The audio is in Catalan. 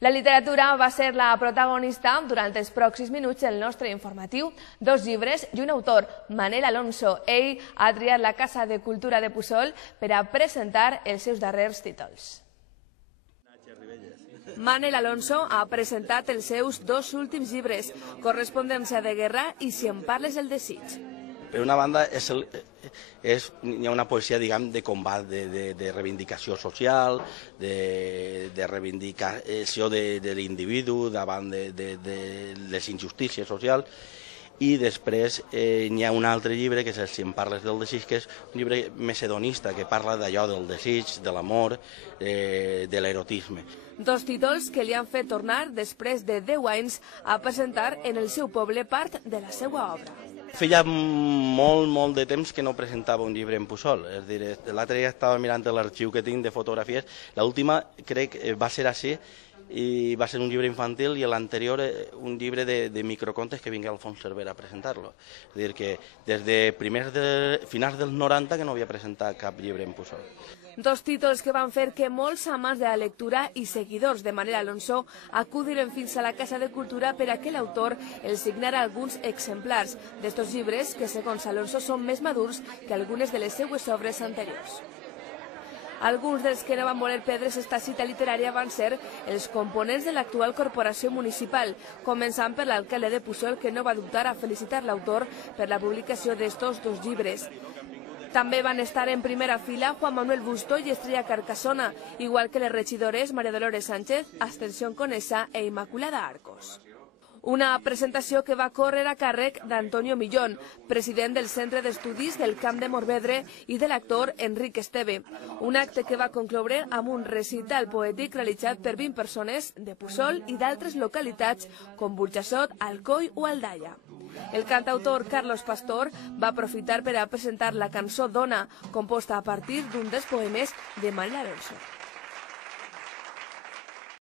La literatura va ser la protagonista durant els pròxims minuts del nostre informatiu. 2 llibres i un autor, Manel Alonso. Ell ha triat la Casa de Cultura de Puçol per a presentar els seus darrers títols. Manel Alonso ha presentat els seus 2 últims llibres, Correspondència de guerra i Si em parles el desig. Per una banda, hi ha una poesia, diguem, de combat, de reivindicació social, de reivindicació de l'individu davant de les injustícies socials, i després hi ha un altre llibre, que és el Si em parles del desig, que és un llibre més hedonista, que parla d'allò del desig, de l'amor, de l'erotisme. 2 títols que li han fet tornar, després de 10 anys, a presentar en el seu poble part de la seva obra. Feia molt de temps que no presentava un llibre en Puçol. És a dir, l'altre dia estava mirant l'arxiu que tinc de fotografies. L'última, crec, va ser així, i va ser un llibre infantil, i l'anterior un llibre de microcontes que vingui Alfons Cervera a presentar-lo. És a dir, que des de finals dels 90 que no havia presentat cap llibre en Puçol. 2 títols que van fer que molts amants de la lectura i seguidors de Manel Alonso acudiren fins a la Casa de Cultura per a que l'autor els signara alguns exemplars d'estos llibres que, segons Alonso, són més madurs que algunes de les seues obres anteriors. Alguns dels que no van voler perdre's esta cita literària van ser els components de l'actual corporació municipal, començant per l'alcalde de Puçol, que no va dubtar a felicitar l'autor per la publicació d'estos 2 llibres. També van estar en primera fila Juan Manuel Busto i Estrella Carcasona, igual que les regidores María Dolores Sánchez, Ascensión Conesa e Immaculada Arcos. Una presentació que va córrer a càrrec d'Antonio Millón, president del Centre d'Estudis del Camp de Morvedre, i de l'actor Enric Esteve. Un acte que va concloure amb un recital poètic realitzat per 20 persones de Puçol i d'altres localitats com Burjassot, Alcoi o Aldaia. El cantautor Carlos Pastor va aprofitar per a presentar la cançó Dona, composta a partir d'un dels poemes de Manel Alonso.